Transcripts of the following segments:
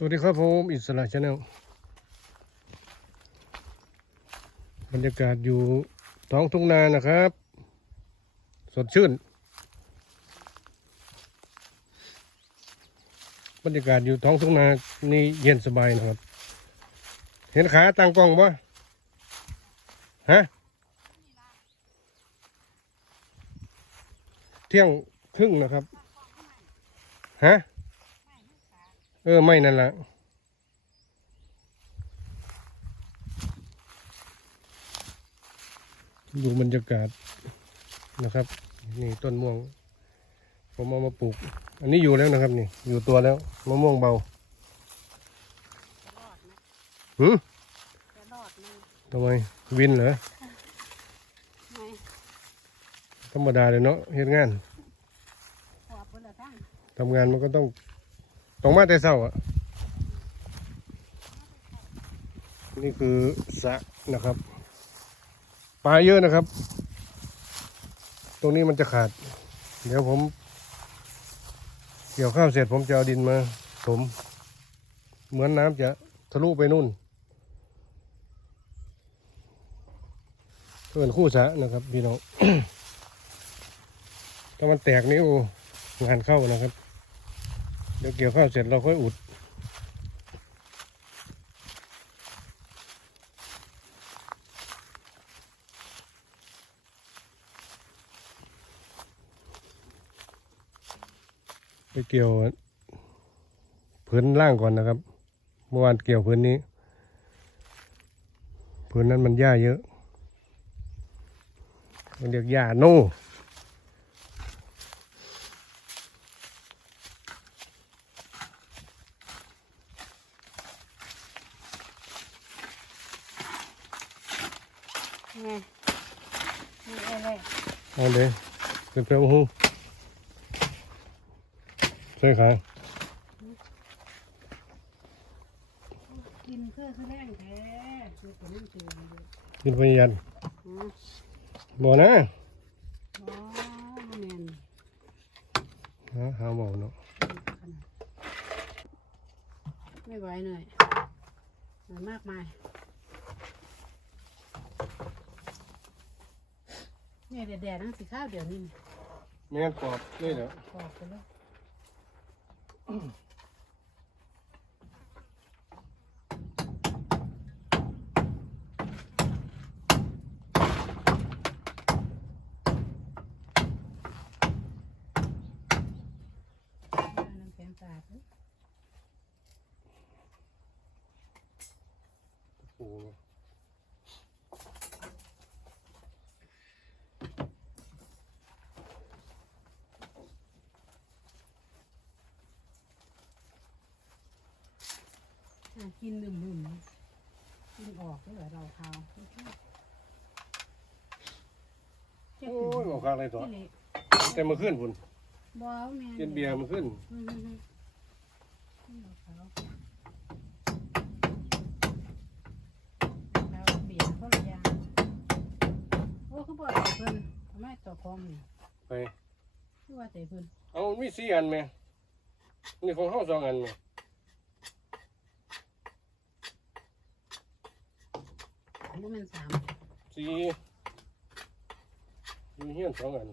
สวัสดีครับผมอิสระชาแนลบรรยากาศอยู่ท้องทุ่งนานะครับ สดชื่น บรรยากาศอยู่ท้องทุ่งนานี่เย็นสบายนะครับ เห็นขาตั้งกล้องปะฮะเที่ยงครึ่งนะครับ ฮะ ออไม่นั่นแหละดูบรรยากาศนะครับ นี่ต้นม่วง ผมเอามาปลูก อันนี้อยู่แล้วนะครับ นี่ อยู่ตัวแล้วมะม่วงเบาหืมจะรอดไหมทำไมวินเหรอไม่ธรรมดาเลยเนาะเฮ็ดงานขอบคนละทั้งทำงานมันก็ต้อง ต้องมาแต่เช้าอะ นี่คือสะนะครับ ปลาเยอะนะครับ ตรงนี้มันจะขาด เดี๋ยวผม เกี่ยวข้าวเสร็จผมจะเอาดินมาถมเหมือนน้ำจะทะลุไปนู่นเพื่อนคู่สะนะครับพี่น้องถ้ามันแตกนี่โอ้งานเข้านะครับ เดี๋ยวเกี่ยวข้าวเสร็จเราค่อยอุด ไปเกี่ยวพื้นล่างก่อนนะครับ เมื่อวานเกี่ยวพื้นนี้ พื้นนั้นมันหญ้าเยอะ มันเรียกหญ้าโน่ ไง นี่อะไรเอาเลยเป็นเพื่อนหูใส่ขากินเพื่อคือแรงแท้คือตัวนั่นคือกินพยันอ๋อบ่นะอ๋อแมนหาหาบ่เนาะไม่ไหวหน่อยหน่อยมากมาย นี่ยแดดๆนั่งสีข้าวเดี๋ยวนี้แม่นปอบนี่เหรอขอบไปเลยน้ำแข็งสะอาดเลย โอ้โห อะกินหนึ่มหนึ่มกินออกด้วยเหรอเราเท้าโอ้ยบอกข้างอะไรต่อนี่แต่มาขึ้นพุ่นบ่แม่กินเบียร์มาขึ้นอืมอืมอืมกินเราเท้าเราเบียร์เขาละอยางโอ้เขาบอกแต่เพิ่นทำไมต่อคอมนี่ไปคือว่าแต่เพิ่นเอามีสี่อันไหมนี่ของเขาสองอันไหม บ่แม่นสามสี่มีเฮียนสองอัน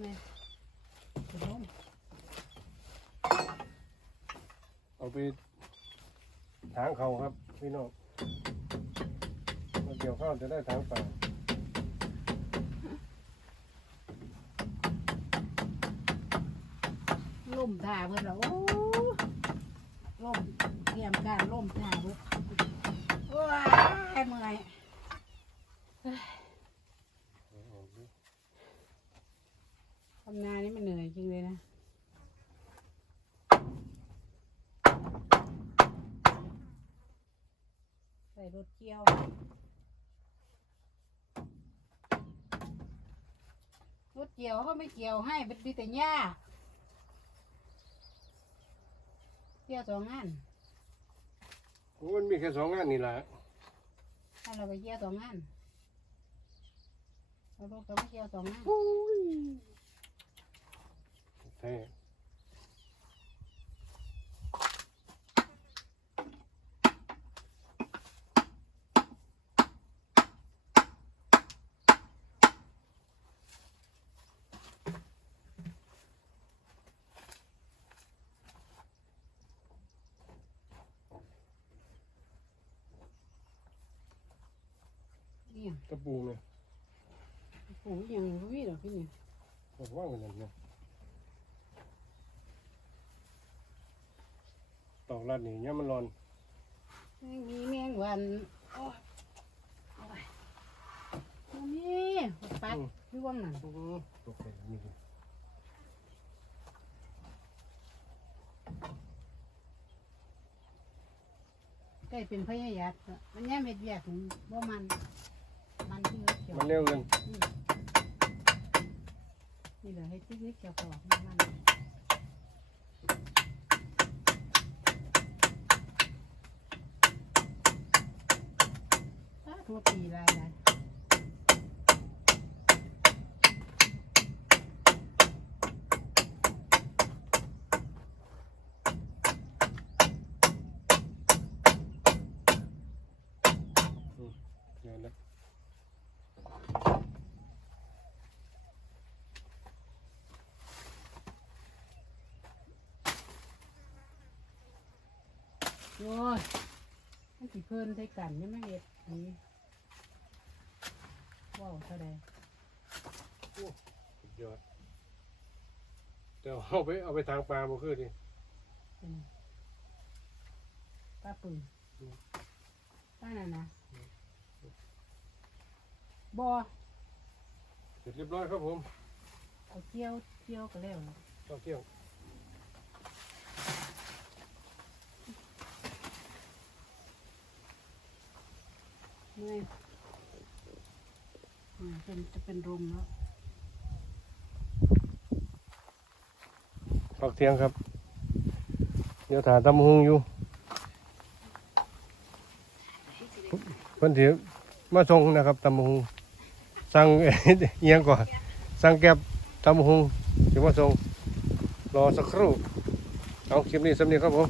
แม่จะล้มเอาไปถางเขาครับ พี่น้องมาเกี่ยวข้าวจะได้ถางเปล่าล่มท่าเพิ่นแล้วโอ้ ล่มเตรียมการล่มท่าเพิ่นว้ายเมื่อยทำงานนี่มันเหนื่อยจริงเลยนะใส่รถเกี่ยวรถเกี่ยวเขาไม่เกี่ยวให้เป็นดีแต่หญ้า เกี่ยวสองงานโอ้มันมีแค่สองอันนี่แหละถ้าเราไปเกี่ยวสองงานเรารถก็ไม่เกี่ยวสองงานไท อีหยังตะปูเนี่ยโอ้ยยังบ่มีดอกพี่นี่บอกว่างกันนั่นเนี่ยตอกลัดนี่เนี่ยมันร้อนแมงมีแมงวันโอ้ยโอ้ยบ่มีปัดอยู่ว่างนั่นตกไปนี่เลยใกล้เป็นพยายามมันแย่เม็ดเวียกบ่มัน มันที่เขียวมันเร็วเกินอืมนี่เหลือให้ติ๊กนิดเกี่ยวกับมันมันถ้าทั่วปีลายลาย เดี๋ยวนะ โอ้ยมันสิเพิ่นใส่กันนี่ไม่เห็ดนี่ว้าวเท่าใดสุดยอดเดี๋ยวเอาไปเอาไปทางปลาบ่คือดิเป็นป้าปืนป้าน่ะนะบอเสร็จเรียบร้อยครับผมเอาเที่ยวเที่ยวก็แล้วนะต้องเที่ยว เมื่อยอืมเป็นจะเป็นลมแล้วพักเทียงครับ เดี๋ยวถาตำหุงอยู่เพิ่นถือมาส่งนะครับตำหุงสั่งเอียงก่อนสั่งแก็บตำหุงถือมาส่งรอสักครู่เอาคลิปนี้สำเนียงครับผม